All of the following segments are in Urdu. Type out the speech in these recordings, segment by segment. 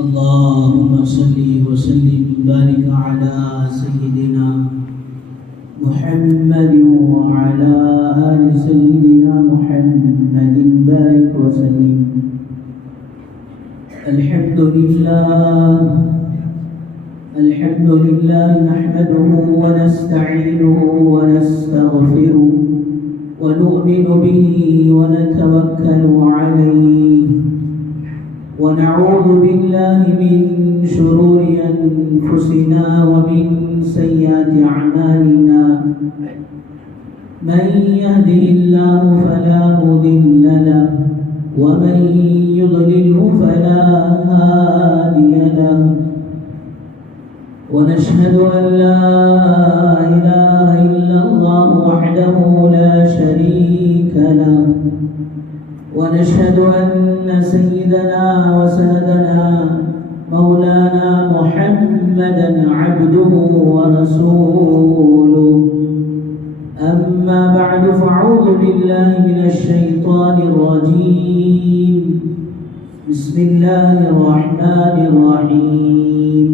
اللهم صل وسلم وبارك على سيدنا محمد وعلى آل سيدنا محمد بارك وسلم. الحمد لله نحمده ونستعينه ونستغفره ونؤمن به ونتوكل عليه ونعوذ بالله من شرور أنفسنا ومن سيئات أعمالنا. من يهده الله فلا مضل له ومن يضلله فلا هادي له. ونشهد أن لا إله إلا الله وحده لا شريك له. ونشهد أن سيدنا وسندنا مولانا محمدا عبده ورسوله. أما بعد فأعوذ بالله من الشيطان الرجيم. بسم الله الرحمن الرحيم.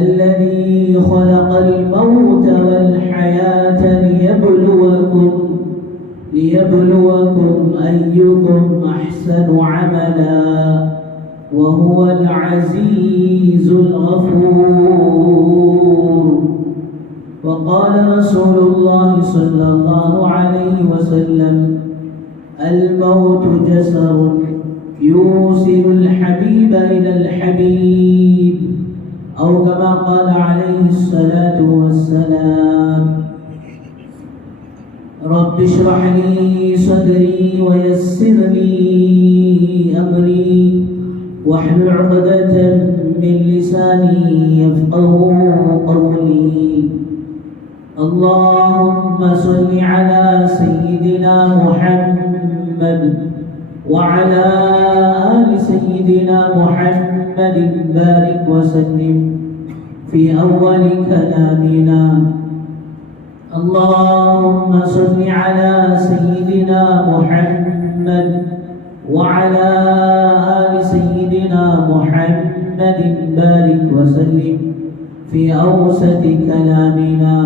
الذي خلق الموت والحياة ليبلوكم أيكم أحسن عملا وهو العزيز الغفور. وقال رسول الله صلى الله عليه وسلم: الموت جسر يوصل الحبيب إلى الحبيب، أو كما قال عليه الصلاة والسلام. رب اشرح لي صدري ويسر لي أمري واحلل عقدة من لساني يفقهوا قولي. اللهم صل على سيدنا محمد وعلى آل سيدنا محمد بارك وسلم في أول كلامنا. اللهم صل على سيدنا محمد وعلى آل سيدنا محمد بارك وسلم في أوسط كلامنا.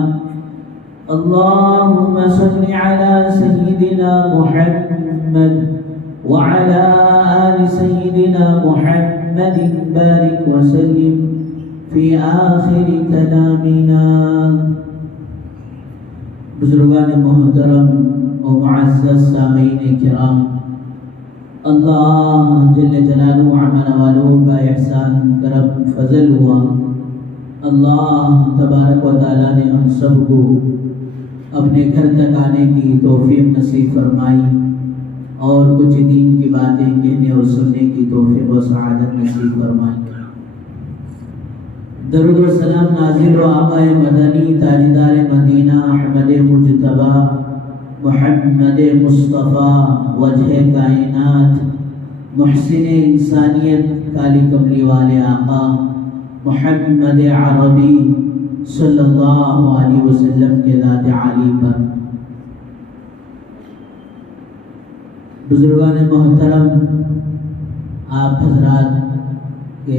اللهم صل على سيدنا محمد وعلى آل سيدنا محمد بارك وسلم في آخر كلامنا. بزرگان محترم و معزز سامعین کرام، اللہ جل جلالہ عمل والوں کا احسان کرم فضل ہوا. اللہ تبارک و تعالیٰ نے ہم سب کو اپنے گھر تک آنے کی توفیق نصیب فرمائی اور کچھ دین کی باتیں کہنے اور سننے کی توفیق و سعادت نصیب فرمائی. درود و سلام نازل و آقا مدنی تاجدار مدینہ احمد مجتبی محمد مصطفیٰ وجہ کائنات محسن انسانیت کالی کملی والے آقا محمد عربی صلی اللہ علیہ وسلم کے ذات عالی پر. بزرگان محترم، آپ حضرات کہ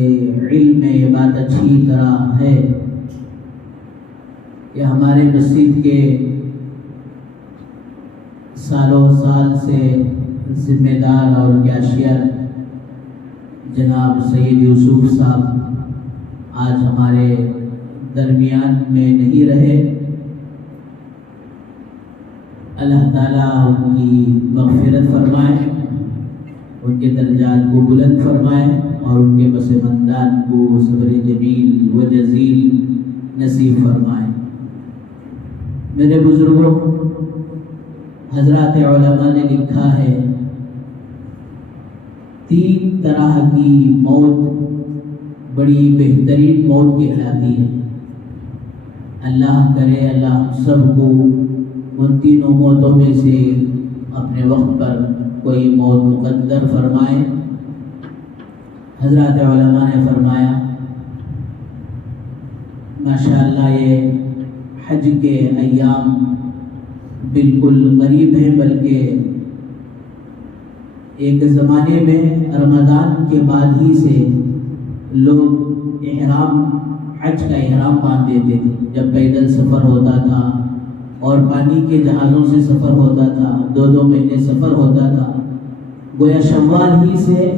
علم میں یہ بات اچھی طرح ہے کہ ہمارے مسجد کے سالوں سال سے ذمہ دار اور کیشیئر جناب سید یوسف صاحب آج ہمارے درمیان میں نہیں رہے. اللہ تعالیٰ ان کی مغفرت فرمائے، ان کے درجات کو بلند فرمائے اور ان کے پسماندان کو صبر جمیل و جزیل نصیب فرمائے. میرے بزرگوں، حضرات علماء نے لکھا ہے 3 طرح کی موت بڑی بہترین موت کہلاتی ہے. اللہ کرے اللہ ہم سب کو ان تینوں موتوں میں سے اپنے وقت پر کوئی موت مقدر فرمائے. حضرات علماء نے فرمایا ماشاءاللہ یہ حج کے ایام بالکل قریب ہیں، بلکہ ایک زمانے میں رمضان کے بعد ہی سے لوگ حج کا احرام باندھ دیتے تھے جب پیدل سفر ہوتا تھا اور پانی کے جہازوں سے سفر ہوتا تھا، 2 مہینے سفر ہوتا تھا، گویا شوال ہی سے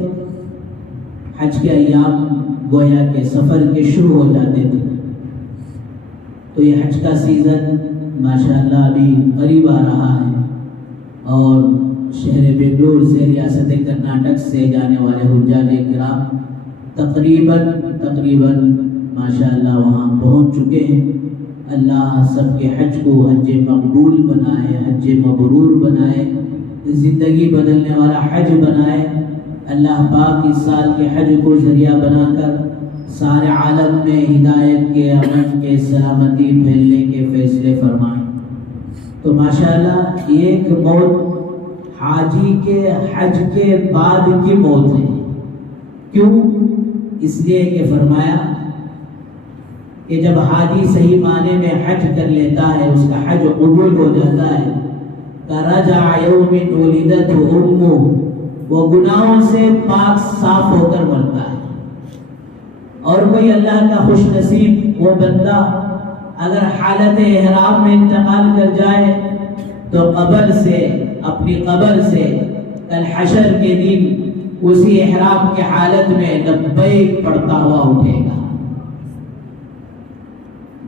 حج کے ایام گویا کے سفر کے شروع ہو جاتے تھے۔ تو یہ حج کا سیزن ماشاءاللہ ابھی قریب آ رہا ہے، اور شہر بنگلور سے، ریاست کرناٹک سے جانے والے حجاج کرام تقریباً ماشاءاللہ وہاں پہنچ چکے ہیں۔ اللہ سب کے حج کو حج مقبول بنائے، حج مبرور بنائے، زندگی بدلنے والا حج بنائے۔ اللہ پاک اس سال کے حج کو ذریعہ بنا کر سارے عالم میں ہدایت کے، امن کے، سلامتی پھیلنے کے فیصلے فرمائیں۔ تو ماشاءاللہ ایک موت حاجی کے حج کے بعد کی موت ہے۔ کیوں؟ اس لیے کہ فرمایا کہ جب حاجی صحیح معنی میں حج کر لیتا ہے، اس کا حج قبول ہو جاتا ہے، رجع یوم ولدت امہ، وہ گناہوں سے پاک صاف ہو کر مرتا ہے۔ اور کوئی اللہ کا خوش نصیب وہ بندہ اگر حالت احرام میں انتقال کر جائے تو اپنی قبر سے کل حشر کے دن اسی احرام کے حالت میں لبیک پڑھتا ہوا اٹھے گا۔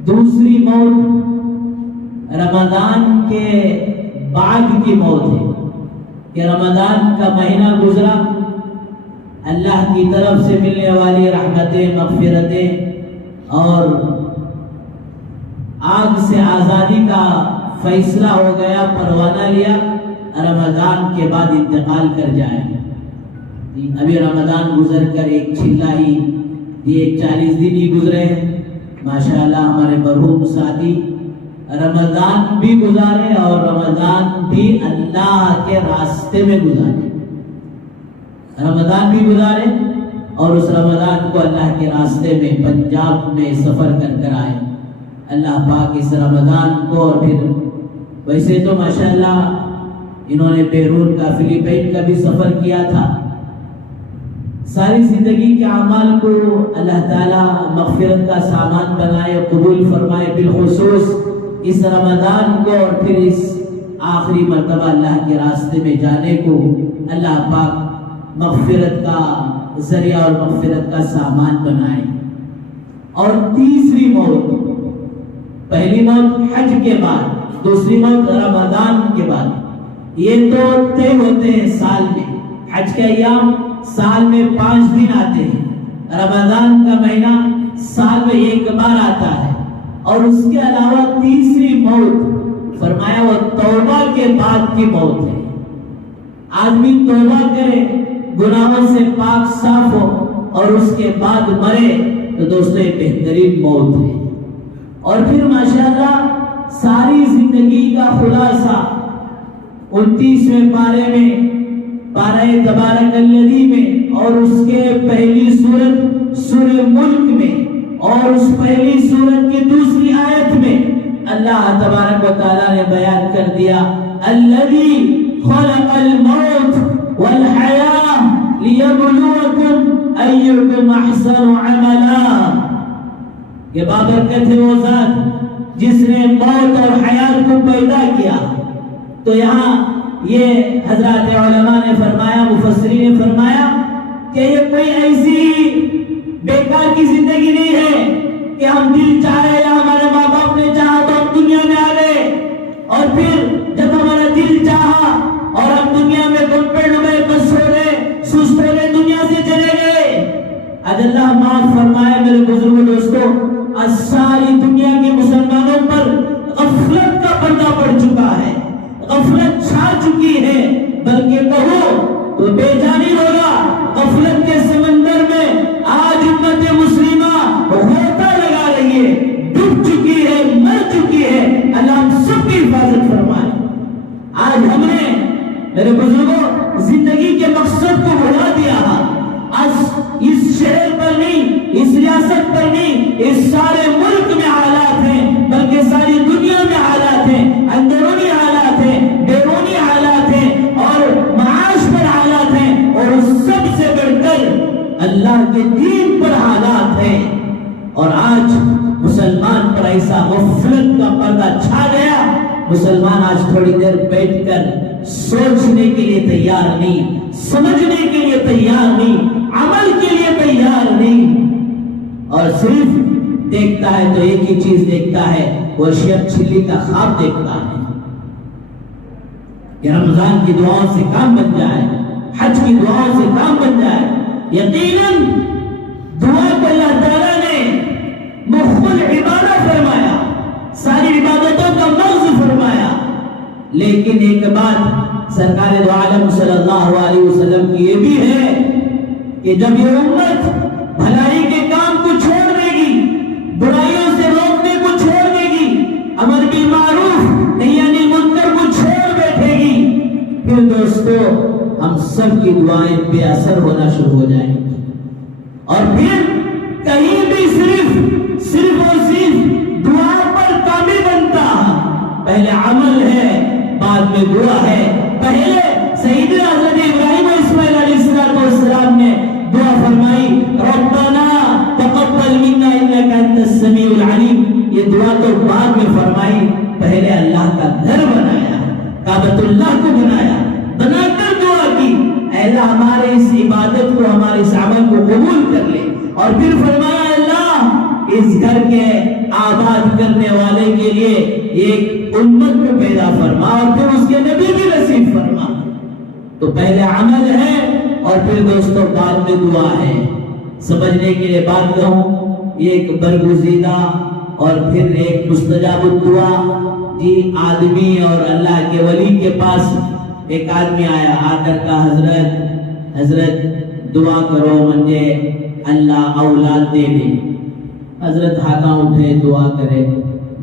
دوسری موت رمضان کے بعد کی موت ہے کہ رمضان کا مہینہ گزرا، اللہ کی طرف سے ملنے والی رحمتیں، مغفرتیں اور آگ سے آزادی کا فیصلہ ہو گیا، پروانہ لیا، رمضان کے بعد انتقال کر جائے۔ ابھی رمضان گزر کر ایک چھلا ہی، یہ 40 دن ہی گزرے ہیں۔ ماشاءاللہ ہمارے مرحوم ساتھی رمضان بھی گزارے اور رمضان بھی اللہ کے راستے میں گزارے، رمضان بھی گزارے اور اس رمضان کو اللہ کے راستے میں پنجاب میں سفر کر آئے۔ اللہ پاک اس رمضان کو، اور پھر ویسے تو ماشاءاللہ انہوں نے بیرون کا، فلپائن کا بھی سفر کیا تھا۔ ساری زندگی کے اعمال کو اللہ تعالیٰ مغفرت کا سامان بنائے، قبول فرمائے، بالخصوص اس رمضان کو اور پھر اس آخری مرتبہ اللہ کے راستے میں جانے کو اللہ پاک مغفرت کا ذریعہ اور مغفرت کا سامان بنائے۔ اور تیسری موت، پہلی موت حج کے بعد، دوسری موت رمضان کے بعد، یہ تو طے ہوتے ہیں سال میں۔ حج کے ایام سال میں 5 دن آتے ہیں، رمضان کا مہینہ سال میں ایک بار آتا ہے، اور اس کے علاوہ تیسری موت فرمایا وہ توبہ کے بعد کی موت ہے۔ آدمی توبہ کرے، گناہوں سے پاک صاف ہو اور اس کے بعد مرے تو دوستو یہ بہترین موت ہے۔ اور پھر ماشاءاللہ ساری زندگی کا خلاصہ 29ویں پارے میں، پارہ تبارک الذی میں، اور اس کے پہلی سورت سورہ ملک میں، اور اس پہلی سورت کی دوسری آیت میں اللہ تبارک و تعالیٰ نے بیان کر دیا، الذی خلق الموت والحیاة لیبلوکم ایکم احسن عملا، یہ بابرکت ہے وہ ذات جس نے موت اور حیات کو پیدا کیا۔ تو یہاں یہ حضرات علماء نے فرمایا، مفسرین نے فرمایا کہ یہ کوئی ایسی بیکار کی زندگی نہیں ہے کہ ہم دل چاہے یا ہمارے ماں باپ نے چاہا تو ہم دنیا میں آ گئے، اور پھر جب ہمارا دل چاہا اور ہم دنیا میں کمپیڑ میں بس ہو گئے، سست ہو گئے، دنیا سے چلے گئے۔ آج اللہ معاف فرمائے میرے بزرگ دوستوں، آج ساری دنیا کے مسلمانوں پر غفلت کا پردہ پڑ چکا ہے، غفلت چھا چکی ہے، بلکہ کہو تو بے جانی ہوگا۔ غفلت کے سمندر میں آج امت مسلمہ غوطہ لگا رہی ہے، ڈوب چکی ہے، مر چکی ہے۔ اللہ ہم سب کی حفاظت فرمائے۔ آج ہم نے میرے بزرگوں زندگی کے مقصد کو بھلا دیا۔ آج اس شہر پر نہیں، اس ریاست پر نہیں، اس سارے ملک میں حالات ہیں، بلکہ ساری دنیا میں حالات ہیں، اندرونی حالات ہیں، بیرونی حالات ہیں، اور معاش پر حالات ہیں، اور اس سب سے بڑھ کر اللہ کے دین پر حالات ہیں، اور آج مسلمان پر ایسا غفلت کا پردہ چھا گیا، مسلمان آج تھوڑی دیر بیٹھ کر سوچنے کے لیے تیار نہیں، سمجھنے کے لیے تیار نہیں، عمل کے لیے تیار نہیں، اور صرف دیکھتا ہے تو ایک ہی چیز دیکھتا ہے، وہ شیب چھلی کا خواب دیکھتا ہے کہ رمضان کی دعاؤں سے کام بن جائے، حج کی دعاؤں سے کام بن جائے۔ یقیناً دعا کو اللہ تعالیٰ نے مخ العبادہ فرمایا، ساری عبادتوں کا مغز فرمایا، لیکن ایک بات سرکار دو عالم صلی اللہ علیہ وسلم کی یہ بھی ہے کہ جب یہ امت بھلائی کے کام کو چھوڑ دے گی، برائیوں سے روکنے کو چھوڑ دے گی، امر بالمعروف نہی عن المنکر کو چھوڑ بیٹھے گی، پھر دوستو ہم سب کی دعائیں بے اثر ہونا شروع ہو جائیں گی، اور پھر کہیں بھی صرف اور صرف دعا پر کامل بنتا ہے، پہلے عمل ہے بعد میں دعا ہے۔ پہلے سیدنا حضرت ابراہیم اسماعیل علیہ السلام نے دعا فرمائی، ربنا تقبل منا انک انت السمیع العلیم، یہ دعا تو بعد میں فرمائی، پہلے اللہ کا گھر بنایا، کعبۃ اللہ کو بنا کر دعا کی، اے اللہ ہمارے اس عبادت کو، ہمارے اس عمل کو قبول کر لے، اور پھر فرمایا اللہ اس گھر کے آباد کرنے والے کے لیے ایک امت کو پیدا فرما، اور پھر اس کے نبی بھی نصیب فرما۔ تو پہلے عمل ہے اور پھر دوستو بعد میں دعا ہے۔ سمجھنے کے لیے بات کہوں، ایک برگزیدہ اور پھر ایک مستجاب الدعا، جی آدمی اور اللہ کے ولی کے پاس ایک آدمی آیا، آ کر کہا حضرت دعا کرو مجھے اللہ اولاد دے دے۔ حضرت ہاتھاں اٹھے، دعا کرے،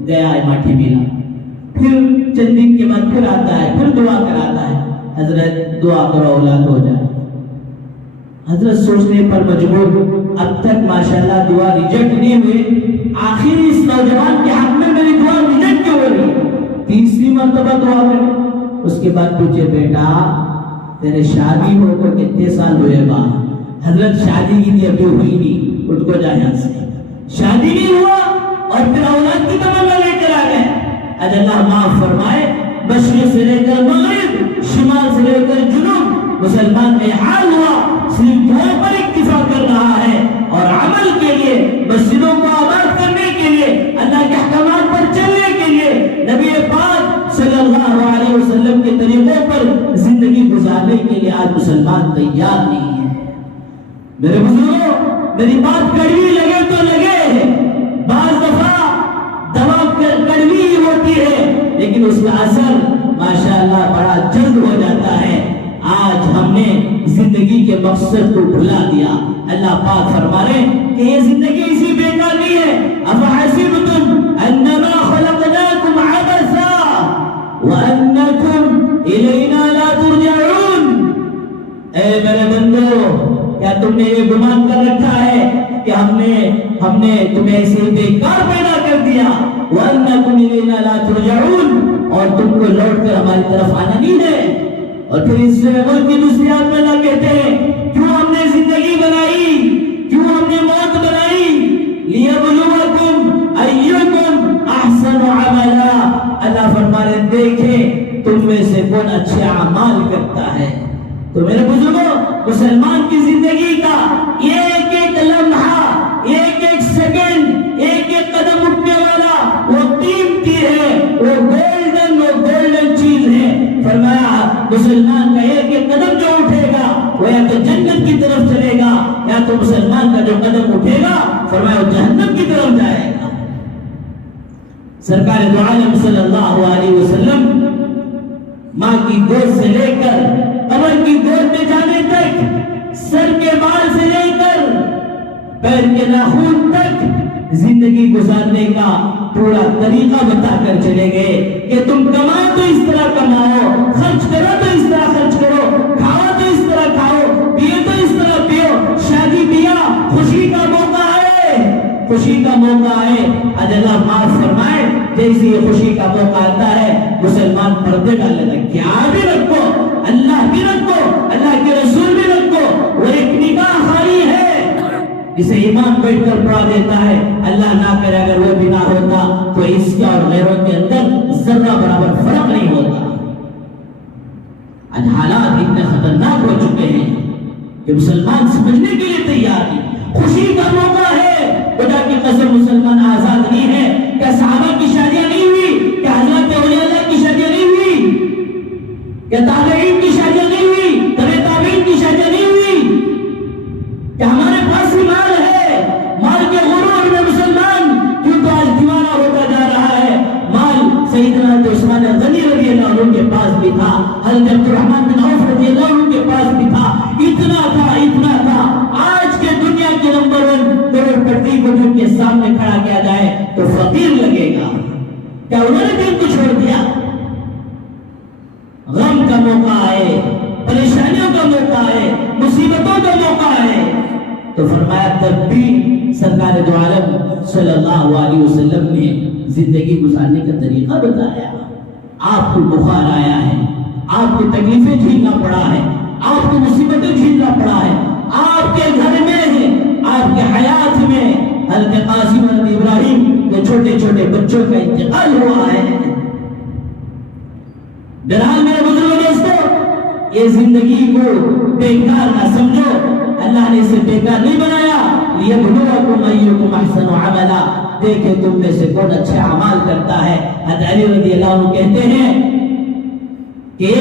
گیا ماٹھی ملا، پھر چند دن کے بعد پھر آتا ہے، پھر دعا کراتا ہے، حضرت دعا کرو اولاد ہو جائے۔ حضرت سوچنے پر مجبور، اب تک ماشاءاللہ دعا ریجیکٹ نہیں ہوئی، آخر اس نوجوان کے حق میں میری دعا ریجیکٹ کیوں ہو رہی؟ تیسری مرتبہ دعا کرے، اس کے بعد پوچھے بیٹا تیرے شادی ہو کو کتنے سال ہوئے با؟ حضرت شادی کی تھی ابھی ہوئی نہیں، اٹھ کو جا یہاں سے، شادی نہیں ہوا اور پھر اولاد کی تمنا لے کر آ گئے۔ اج اللہ معاف فرمائے، مشرق سے لے کر مغرب، شمال سے لے کر جنوب، مسلمان کا حال ہوا صرف دعا پر اکتفا کر رہا ہے، اور عمل کے لیے، مسجدوں کو آباد کرنے کے لیے، اللہ کے احکامات پر چلنے کے لیے، نبی پاک صلی اللہ علیہ وسلم کے طریقوں پر زندگی گزارنے کے لیے آج مسلمان تیار نہیں ہے۔ میرے بزرگوں، میری بات کڑوی لگے تو لگے، بعض دفعہ دوا کڑوی ہی ہوتی ہے، لیکن اس کا اثر ماشاءاللہ بڑا جلد ہو جاتا ہے۔ آج ہم نے زندگی کے مقصد کو بھلا دیا۔ اللہ پاک فرما رہے کہ یہ زندگی اسی بیکار نہیں ہے، افحسبتم انما خلقناکم عبثا وانکم الینا لا ترجعون، اے میرے بندو کیا تم نے یہ گمان کر رکھا ہے کہ ہم نے تمہیں ایسے بیکار پیدا کر دیا، وانکم الینا لا ترجعون، اور تم کو لوٹ کر ہماری طرف آنا نہیں ہے۔ اور پھر اس سے ملک کی دوسری آیت میں اللہ کہتے ہیں کیوں ہم نے زندگی بنائی، کیوں ہم نے موت بنائی، لیبلوکم ایکم احسن عملا، اللہ فرما رہے دیکھیں تم میں سے کون اچھے اعمال کرتا ہے۔ تو میرے بزرگوں، مسلمان کی زندگی کا ایک ایک لمحہ، ایک ایک سیکنڈ، ایک ایک قدم اٹھنے والا وہ قیمتی ہے، وہ گولڈن چیز ہے۔ فرمایا مسلمان کا ایک ایک قدم جو اٹھے گا وہ یا تو جنت کی طرف چلے گا، یا تو مسلمان کا جو قدم اٹھے گا فرمایا وہ جہنم کی طرف جائے گا۔ سرکار دو عالم صلی اللہ علیہ وسلم ماں کی گود سے لے کر قبر کی گود میں جانے تک، سر کے بال سے لے کر پیر کے ناخن تک زندگی گزارنے کا پورا طریقہ بتا کر چلے گئے کہ تم کماؤ تو اس طرح کماؤ، خرچ کرو تو اس طرح خرچ کرو، کھاؤ تو اس طرح کھاؤ، پیو تو اس طرح پیو، شادی بیاہ خوشی کا موقع ہے، خوشی کا موقع ہے۔ آج اللہ معاف فرمائے، جیسے یہ خوشی کا موقع آتا ہے مسلمان پردے ڈالنے لگے، کیا بھی رکھو، اللہ بھی رکھو، اللہ کے رسول بھی رکھو، وہ ایک نکاح خالی ہے، جسے ایمان بیٹھ کر پڑھا دیتا ہے، اللہ نہ کرے اگر وہ بھی نہ ہوتا تو اس کے اور غیروں کے اندر ذرہ برابر فرق نہیں ہوتا۔ آج حالات اتنے خطرناک ہو چکے ہیں کہ مسلمان سمجھنے کے لیے تیار نہیں۔ خوشی کا موقع ہے، خدا کی قسم مسلمان آزاد نہیں ہے۔ کیا صحابہ کی شادیاں نہیں ہوئی؟ کیا حضرت اولیاء اللہ کی شادیاں نہیں ہوئی؟ کیا تابعین کی شادیاں نہیں ہوئی؟ تابعین کی شادیاں نہیں ہوئی؟ کہ ہمارے پاس ہی مال ہے، مال کے غرور میں مسلمان کیوں تو آج دیوانہ ہوتا جا رہا ہے۔ مال سیدنا عثمان غنی رضی اللہ عنہ کے پاس بھی تھا، حضرت عبد الرحمن بن عوف رضی اللہ عنہ کے پاس بھی تھا، اتنا تھا۔ آج کے دنیا کے نمبر 1 کروڑ پتی کو جو کے سامنے کھڑا کیا جائے تو فقیر لگے گا۔ کیا انہوں نے دین کو چھوڑ دیا؟ غم کا موقع آئے، پریشانیوں کا موقع آئے، مصیبتوں کا موقع آئے تو فرمایا تب بھی سرکار دو عالم صلی اللہ علیہ وسلم نے زندگی گزارنے کا طریقہ بتایا۔ آپ کو بخار آیا ہے، آپ کو تکلیفیں جھیلنا پڑا ہے، آپ کو مصیبتیں جھیلنا پڑا ہے، آپ کے گھر میں ہے، آپ کے حیات میں حضرت قاسم حضرت ابراہیم کے چھوٹے چھوٹے بچوں کا انتقال ہوا ہے۔ بہرحال میرے بزرگوں دوستو، یہ زندگی کو بیکار نہ سمجھو، اللہ نے اسے بیکار نہیں بنایا۔ لیبلوکم ایکم احسن عملا، دیکھے تم میں سے کون اچھے اعمال کرتا ہے۔ حضرت علی رضی اللہ عنہ کہتے ہیں کہ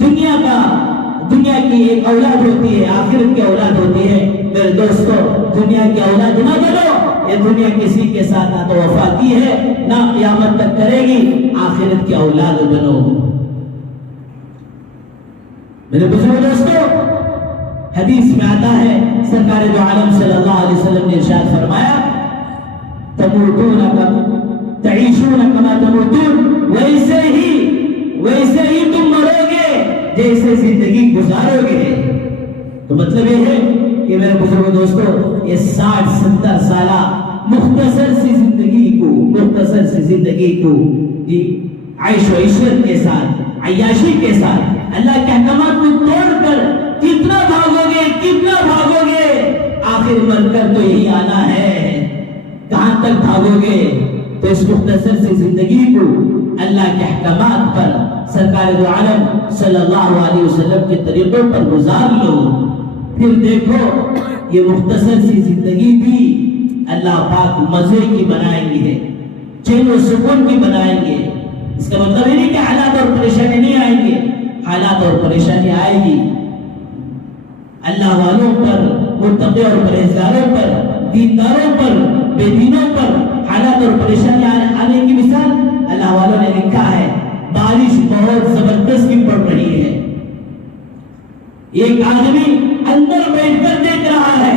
دنیا کی ایک اولاد ہوتی ہے، آخرت کی اولاد ہوتی ہے۔ میرے دوستو، دنیا کی اولاد نہ بنو، یہ دنیا کسی کے ساتھ نہ تو وفا کی ہے نہ قیامت تک کرے گی، آخرت کی اولاد بنو۔ میرے بزرگ دوستو، حدیث میں آتا ہے سرکار دو عالم صلی اللہ علیہ وسلم نے ارشاد فرمایا تموتون تعیشون کما تموتون، ویسے ہی تم مرو گے جیسے زندگی گزارو گے۔ تو مطلب یہ ہے کہ میرے بزرگ دوستو، یہ 60-70 سالہ مختصر سی زندگی کو عیش و عشرت کے ساتھ، عیاشی کے ساتھ، اللہ کے احکامات کو توڑ کر کتنا بھاگو گے، آخر مر کر تو یہی آنا ہے۔ کہاں تک بھاگو گے؟ تو اس مختصر سی زندگی کو اللہ کے احکامات پر، سرکار دو عالم صلی اللہ علیہ وسلم کے طریقوں پر گزار لو، پھر دیکھو یہ مختصر سی زندگی بھی اللہ پاک مزے کی بنائیں گے، چین و سکون کی بنائیں گے۔ اس کا مطلب یہ نہیں کہ حالات اور پریشانی نہیں آئیں گے، حالات اور پریشانی آئے گی۔ اللہ والوں پر، متقی اور پرہیزگاروں پر، دینداروں پر، بے دینوں پر حالات اور پریشانی آنے کی مثال اللہ والوں نے لکھا ہے۔ بارش بہت زبردست کی پڑ رہی ہے، ایک آدمی اندر بیٹھ کر دیکھ رہا ہے،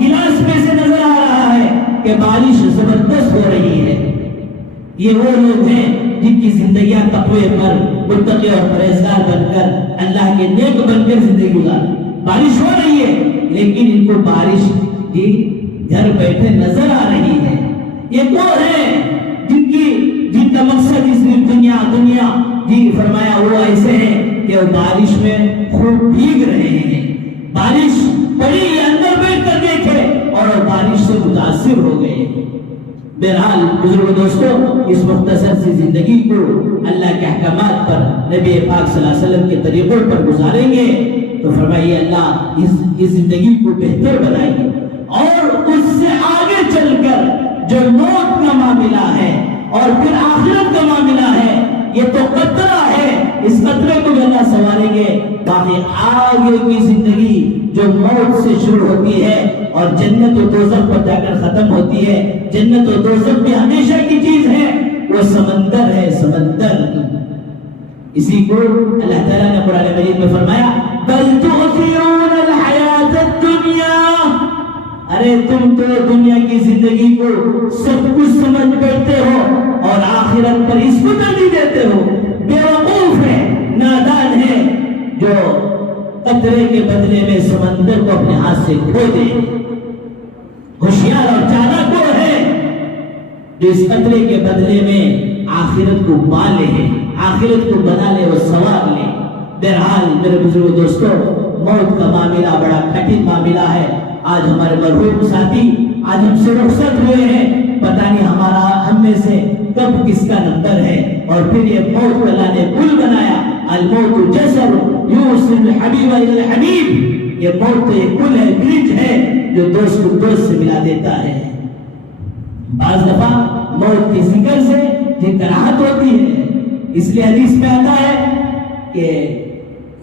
گلاس میں سے نظر آ رہا ہے کہ بارش زبردست ہو رہی ہے۔ یہ وہ لوگ ہیں جن کی زندگیاں تقوی پر، متقی اور پرہیزگار بن کر، اللہ کے نیک بن کر زندگی گزار۔ بارش ہو رہی ہے لیکن ان کو بارش کی گھر بیٹھے نظر آ رہی ہے۔ یہ کون ہے جن کا مقصد اس دنیا جی فرمایا وہ ایسے ہیں کہ وہ بارش میں خوب بھیگ رہے ہیں، بارش پڑی اندر بیٹھ کر دیکھے اور وہ بارش سے متاثر ہو گئے۔ بہرحال بزرگ دوستو، اس مختصر سی زندگی کو اللہ کے احکامات پر، نبی پاک صلی اللہ علیہ وسلم کے طریقوں پر گزاریں گے تو فرمائیے اللہ اس زندگی کو بہتر بنائیں گے۔ اور اس سے آگے چل کر جو موت کا معاملہ ہے اور پھر آخرت کا معاملہ ہے، یہ تو قطرہ ہے، اس قطرے کو بھی اللہ سنواریں گے۔ باقی آگے کی زندگی جو موت سے شروع ہوتی ہے اور جنت و دوزخ پر جا کر ختم ہوتی ہے، جنت و دوزخ بھی ہمیشہ کی چیز ہے، وہ سمندر ہے، سمندر۔ اسی کو اللہ تعالیٰ نے قرآن مجید میں فرمایا بل تؤثرون الحیات الدنیا، ارے تم تو دنیا کی زندگی کو سب کچھ سمجھ بیٹھتے ہو اور آخرت پر اس کو ترجیح دیتے ہو۔ بے وقوف ہے، نادان ہے جو قطرے کے بدلے میں سمندر کو اپنے ہاتھ سے کھو دے۔ ہوشیار اور چالاک وہ ہے جو اس قطرے کے بدلے میں آخرت کو پالے ہیں، آخرت کو بنا لے اور سنوار لے۔ بہرحال میرے بزرگ دوستو، موت کا معاملہ بڑا کٹھن معاملہ ہے، آج ہمارے مرحوم ساتھی آج ہم سے رخصت ہوئے ہیں، پتہ نہیں ہم میں سے کب کس کا نمبر ہے، اور پھر یہ موت کو اللہ نے پل بنایا، الموت جسر یوصل الحبیب الی الحبیب، یہ موت تو ایک پل ہے، برج ہے جو دوست کو دوست سے ملا دیتا ہے۔ بعض دفعہ موت کے ذکر سے جھنجھلاہٹ ہوتی ہے، اس لیے حدیث میں آتا ہے کہ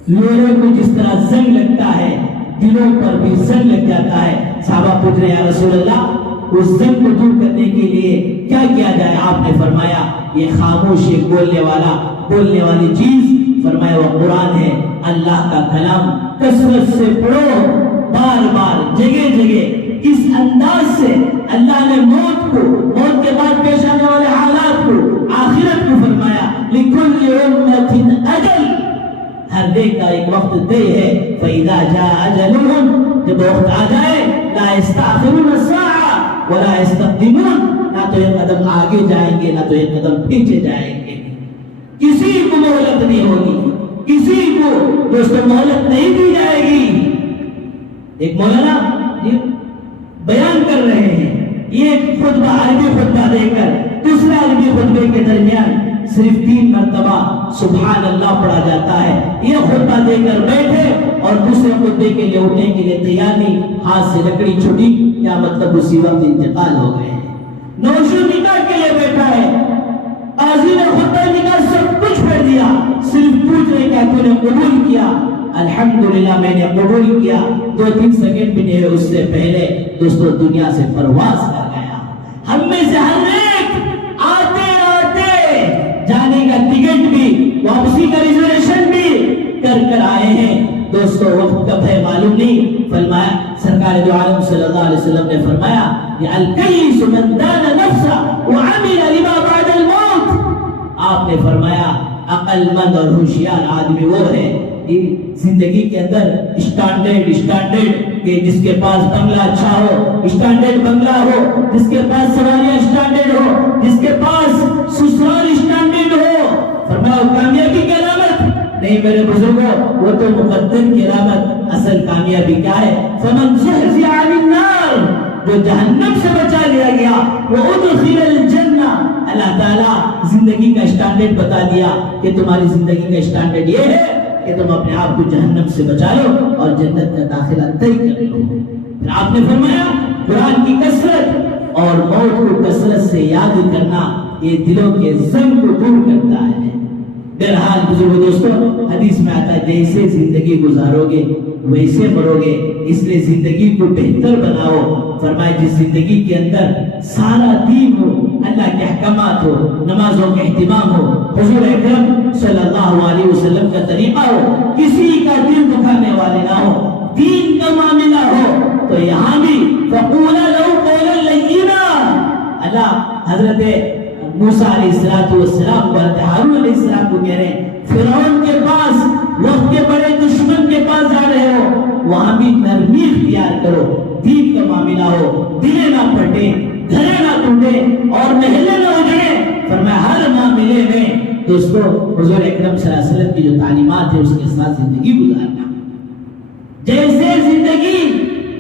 لوہے کو جس طرح زنگ لگتا ہے دلوں پر بھی زنگ لگ جاتا ہے۔ صحابہ پوچھ رہے ہیں یا رسول اللہ اس زنگ کو دور کرنے کے لیے کیا کیا جائے؟ آپ نے فرمایا یہ خاموش ایک بولنے والی چیز، فرمایا وہ قرآن ہے، اللہ کا کلام کثرت سے پڑھو، بار بار جگہ جگہ۔ اس انداز سے اللہ نے موت کے بعد پیش آنے والے حالات کو، آخرت کو فرمایا لِكُلِّ أُمَّةٍ أَجَلٌ، ہر ایک کا ایک وقت طے ہے، فَإِذَا جَاءَ أَجَلُهُمْ، جب وقت آ جائے لَا يَسْتَأْخِرُونَ سَاعَةً وَلَا يَسْتَقْدِمُونَ، نہ تو ایک قدم آگے جائیں گے نہ تو ایک قدم پیچھے جائیں گے، کسی کو مہلت نہیں ہوگی، کسی کو دوستوں مہلت نہیں دی جائے گی۔ ایک مولانا بیان کر رہے ہیں، یہ خطبہ عربی خطبہ دے کر دوسرے عربی خطبے کے درمیان صرف 3 مرتبہ سبحان اللہ پڑھا جاتا ہے، یہ خطبہ دے کر بیٹھے اور دوسرے خطبے کے لیے اٹھنے کے لیے تیار نہیں، ہاتھ سے لکڑی چھٹی، کیا مطلب اسی وقت انتقال ہو گئے۔ نوشو نکاح کے لیے بیٹھا ہے، قاضی نے خطبہ نکاح سب کچھ پڑھ دیا، صرف پوچھ رہے کیا تو نے قبول کیا؟ الحمدللہ میں نے قبول کیا، 2-3 سیکنڈ بھی نہیں اس سے پہلے دوستو دنیا سے پرواز کر گیا۔ ہم میں سے ہر ایک آتے جانے کا ٹکٹ بھی، واپسی کا ریزرویشن بھی کر آئے ہیں۔ دوستو وقت کب ہے معلوم نہیں، فرمایا سرکار دو عالم صلی اللہ علیہ وسلم نے فرمایا یہ الکیس من دان نفسہ وعمل لما بعد الموت، آپ نے فرمایا عقل مند اور ہوشیار آدمی وہ ہے زندگی کے اندر اسٹینڈرڈ کہ جس کے پاس بنگلہ اچھا ہو، اسٹینڈرڈ بنگلہ ہو، جس کے پاس سواریاں اسٹینڈرڈ ہو، جس کے پاس سسرال اسٹینڈرڈ ہو، فرمایا کامیابی کی علامت نہیں میرے بزرگوں، وہ تو مقدر کی علامت، اصل کامیابی کیا ہے؟ فمن زحزح عن النار، جو جہنم سے بچا لیا گیا، وادخل الجنہ، اللہ تعالیٰ زندگی کا اسٹینڈرڈ بتا دیا کہ تمہاری زندگی کا اسٹینڈرڈ یہ ہے کہ تم اپنے آپ کو جہنم سے بچا لو اور جنت کا داخلہ طے کر لو۔ پھر آپ نے فرمایا قرآن کی کثرت اور موت کو کثرت سے یاد کرنا یہ دلوں کے زنگ کو دور کرتا ہے۔ بہرحال بزرگ دوستو حدیث میں آتا ہے جیسے زندگی گزارو گے ویسے مرو گے، اس لیے زندگی کو بہتر بناؤ۔ فرمائے جس زندگی کے اندر سارا دین ہو، اللہ کے احکامات ہو، نمازوں کا اہتمام ہو، حضور اکرم صلی اللہ علیہ وسلم کا طریقہ ہو، کسی کا دل دکھانے والے نہ ہو، دین کا معاملہ ہو، تو یہاں بھی فَقُولَ لَهُ قَوْلًا لَيِّنًا، اللہ حضرت موسیٰ علیہ السلام کو، حضرت ہارون علیہ السلام کو کہہ رہے ہیں فرعون کے پاس، وقت کے بڑے دشمن کے پاس جا رہے ہو، وہاں بھی نرمی اختیار کرو، دین کا معاملہ ہو، دلیں نہ پھٹے، گھریں نہ ٹوٹے اور محلے نہ اجڑے۔ فرمایا ہر معاملے میں دوستو حضور اکرم صلی اللہ علیہ وسلم کی جو تعلیمات ہے اس کے ساتھ زندگی گزارنا، جیسے زندگی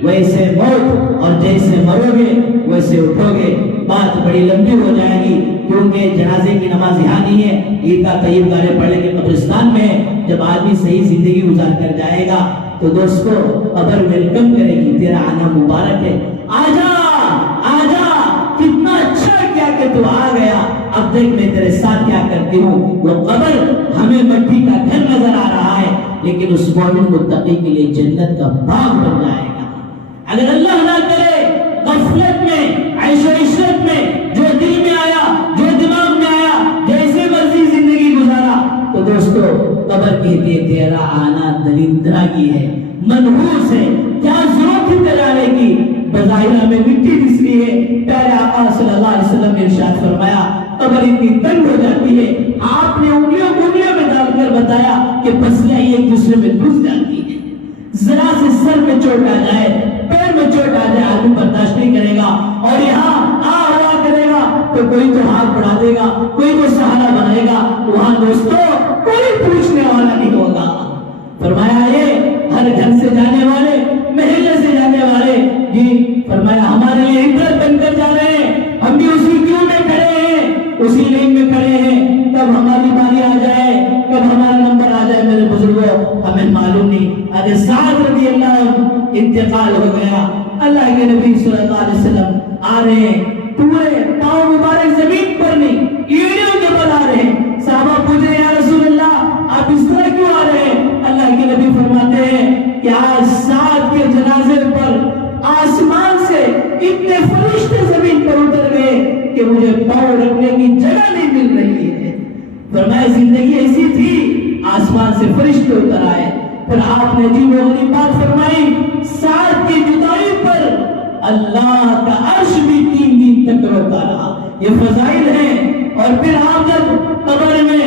ویسے موت، اور جیسے مرو گے ویسے اٹھو گے۔ بات بڑی لمبی ہو جائے گی کیونکہ جنازے کی نماز یہاں نہیں ہے، عید کا طیب گانے پڑھنے کے قبرستان میں ہے۔ جب آدمی صحیح زندگی گزار کر جائے گا تو دوستو قبر ویلکم کرے گی، تیرا آنا مبارک ہے، آجا آجا، کتنا اچھا کیا کہ تو آ گیا، اب دیکھ میں تیرے ساتھ کیا کرتی ہوں۔ وہ قبر ہمیں مٹی کا گھر نظر آ رہا ہے لیکن اس مومن متقی کے لیے جنت کا باغ بن جائے گا۔ اگر اللہ نہ کرے غفلت میں، عیش و عشرت میں، جو دل میں آیا، جو دماغ میں آیا، جیسے مرضی زندگی گزارا، تو دوستو قبر کہتی ہے تیرا آنا دلندرا کی ہے، منحوس ہے، کیا ضرورت تھی تیرے آنے کی؟ بظاہرہ میں مٹی دس رہی ہے۔ پیارے آقا صلی اللہ علیہ وسلم نے ارشاد فرمایا قبر اتنی تنگ ہو جاتی ہے، آپ نے انگلیوں میں ڈال کر بتایا کہ پسلیاں ایک دوسرے میں گھس جاتی ہیں، ذرا سے سر میں چوٹ آ جائے، پیر میں چوٹ آ جائے، آدمی برداشت نہیں کرے گا، اور یہاں ہوا کرے گا تو کوئی تو ہاتھ بڑھا دے گا، کوئی تو سہارا بنائے گا، وہاں دوستو کوئی پوچھنے والا نہیں ہوگا۔ فرمایا یہ ہر گھر سے جانے والے، محلے سے جانے والے جی فرمایا ہمارے لیے عبرت بن کر جا رہے ہیں، ہم بھی اسی کیوں میں کھڑے ہیں، اسی لائن میں کھڑے ہیں، کب ہماری باری آ جائے، کب ہمارا نمبر آ جائے میرے بزرگوں ہمیں معلوم نہیں۔ حضرت سعد رضی اللہ عنہ انتقال ہو گیا، اللہ کے نبی صلی اللہ علیہ وسلم آ رہے ہیں، پورے پاؤں مبارک زمین پر نہیں ایڑیوں کے بل آ رہے ہیں۔ صحابہ پوچھ رہے ہیں یا رسول اللہ آپ اس طرح کیوں آ رہے ہیں؟ اللہ کے نبی فرماتے ہیں کہ آج سعد کے جنازے پر آسمان سے اتنے فرشتے زمین پر اتر گئے کہ مجھے پاؤں رکھنے کی جگہ نہیں مل رہی ہے۔ فرمایا زندگی ایسی تھی، آسمان سے فرشتے اتر آئے۔ پھر آپ نے عجیب و غریب بات فرمائی، سعد کی جدائی پر اللہ کا عرش بھی 3 دن تک روتا رہا۔ یہ فضائل ہیں۔ اور پھر آپ جب قبر میں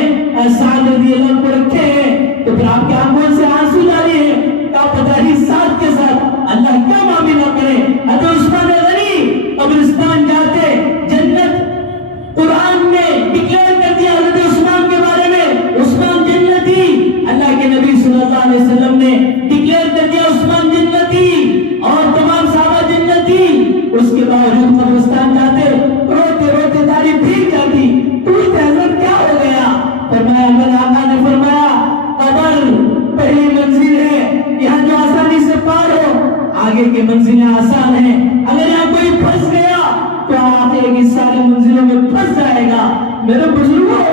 سعد رضی اللہ عنہ کو رکھے ہیں تو پھر آپ کے آنکھوں سے آنسو جاری ہیں، کیا پتہ ہی سعد کے ساتھ اللہ کیا معاملہ کرے۔ حضرت عثمان غنی قبرستان جاتے، جنت قرآن نے ڈکلیئر کر دیا حضرت عثمان کے بارے میں، عثمان جنتی۔ اللہ کے نبی صلی اللہ علیہ وسلم نے ڈکلیئر کر دیا عثمان جنتی اور تمام صحابہ جنتی۔ اس کے باوجود قبرستان جاتے، روتے روتے داڑھی بھیگ جاتی، پوچھتے حضرت کیا ہو گیا؟ فرمایا میرے آقا نے فرمایا قبر پہلی منزل ہے، یہاں جو آسانی سے پار ہو، آگے کی منزلیں آسان ہیں، اگر یہاں کوئی پھنس گیا تو آگے کی ساری منزلوں میں پھنس جائے گا۔ میرے بزرگوں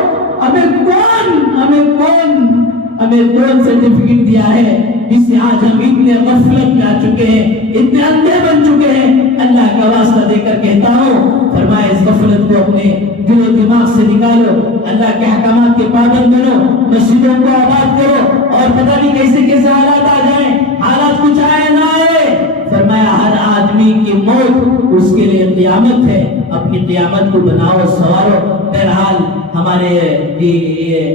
ہمیں کون سرٹیفکیٹ دیا ہے جس سے آج ہم اتنے غفلت میں آ چکے ہیں، اتنے اندھے بن چکے ہیں؟ اللہ کا واسطہ دے کر کہتا ہوں، فرمایا اس غفلت کو اپنے دل و دماغ سے نکالو، اللہ کے احکامات کے پابند بنو، مسجدوں کو آباد کرو، اور پتہ نہیں کیسے کیسے حالات آ جائیں، حالات کچھ آئے نہ آئے۔ فرمایا ہر آدمی کی موت اس کے لیے قیامت ہے، اپنی قیامت کو بناؤ سنوارو۔ بہرحال ہمارے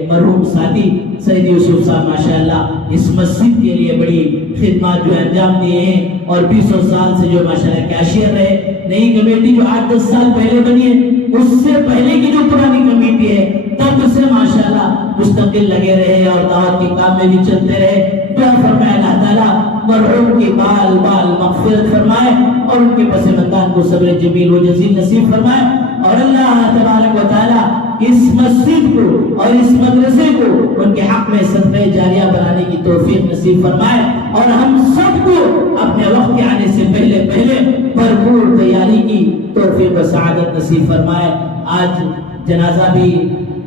مرحوم ساتھی سید یوسف صاحب ماشاءاللہ اس مسجد کے لیے بڑی خدمات جو انجام دیے ہیں، اور 20 سال سے جو ماشاءاللہ کیشیئر رہے۔ نئی کمیٹی جو 8-10 سال پہلے بنی ہے، اس سے پہلے کی جو پرانی کمیٹی ہے تب سے ماشاءاللہ مستقل لگے رہے اور دعوت کے کام میں بھی چلتے رہے۔ دعا فرمائے اللہ تعالیٰ مرحوم کی بال بال مغفرت فرمائے اور ان کے پس مکان کو صبر جمیل و جزیل نصیب فرمائے، اور اللہ تبارک و تعالیٰ اس مسجد کو اور اس مدرسے کو ان کے حق میں صدقہ جاریہ بنانے کی توفیق نصیب فرمائے، اور ہم سب کو اپنے وقت کے آنے سے پہلے بھرپور تیاری کی توفیق و سعادت نصیب فرمائے۔ آج جنازہ بھی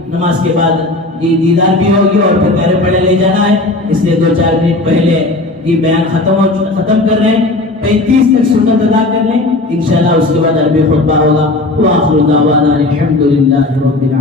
نماز کے بعد دیدار بھی ہوگی اور پھر گھر پڑے لے جانا ہے، اس لیے 2-4 منٹ پہلے یہ بیان ختم کر رہے ہیں، 35 تک سنت ادا کر لیں، انشاءاللہ اس کے بعد عربی خطبہ ہوگا۔ وآخر دعوانا الحمدللہ رب العالمین۔